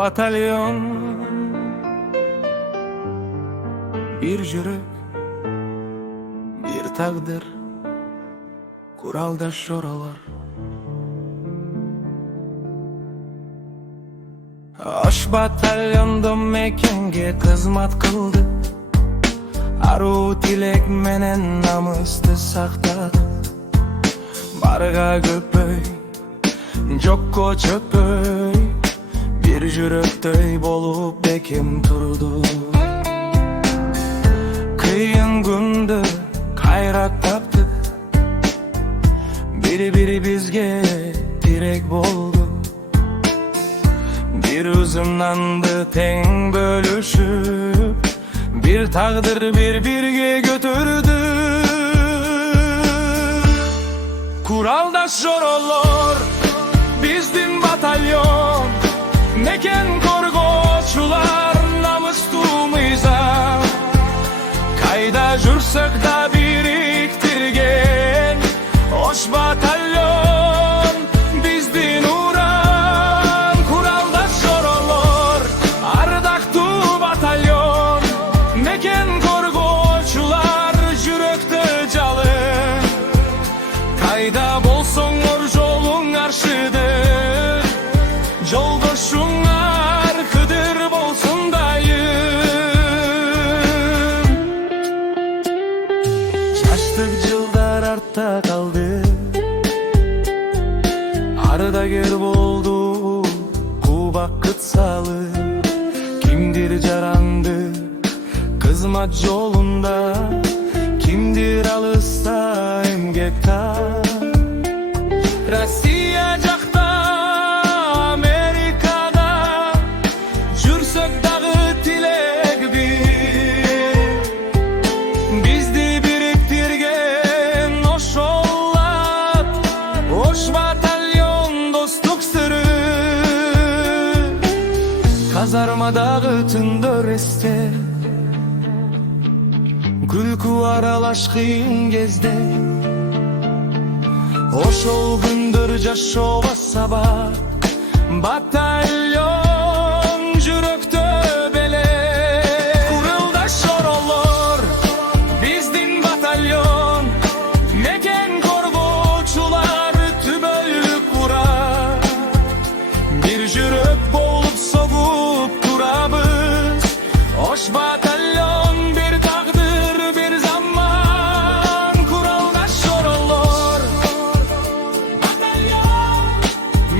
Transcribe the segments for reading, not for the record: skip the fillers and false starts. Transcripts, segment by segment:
batalyon, bir yürek, bir takdir, kuraldaş oralar. Oş batalyonda mekenge xizmat qildi, aru tilek menen namusni saqladi. Barga ko'pay, jokko cho'pay, bir yurakday bolup bekim turdu. Qiyin kunda qayrat tapti, biri bizge direk boldu. Bir uzunlandı teng bölüşüp, bir takdir birge götürdü. Kuraldaş oralar, bizdin batalyon, meken korgoçular namuslumyza. Kayda jursek da biriktirgen, oş batalyon, bizdin uran. Kuraldaş oralar, ardaktu batalyon, meken korgoçular yürekte calı. Kayda bolsoň or jolun arşydyr, joldoşuň arkydyr bolsun daýym. Çaştyk jyldar artda kaldy, arada gel boldu ku bakyt salyp. Kimdir jarandy kızmat jolunda, kimdir alysda emgekta. Rossiya jakta, Amerikada, jursek dagı tilek bir. Bizdi biriktirgen oş ollat, oş batalyon dostluk sırrı. Kazarmadagı tündör este, gülkü aralaş kıyın gezde. Oşol gündür jaşoba sabah, batalyon yürekte bele. Kuruldaş oralar, bizdin batalyon, meken korgoçular tübölük kurar. Bir yürek bolup soğup durabız, oş batalyon, bir takdir bir zaman. Kuraldaş oralar,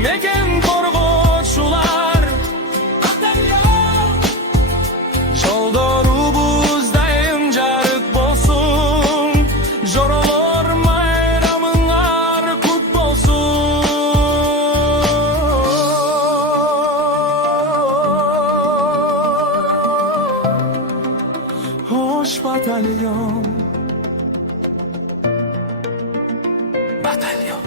meken korgoçular, joldarubuz daim jarık bolsun. Joralar mayramıňar kut bolsun. Hoş batalyon, batalyon.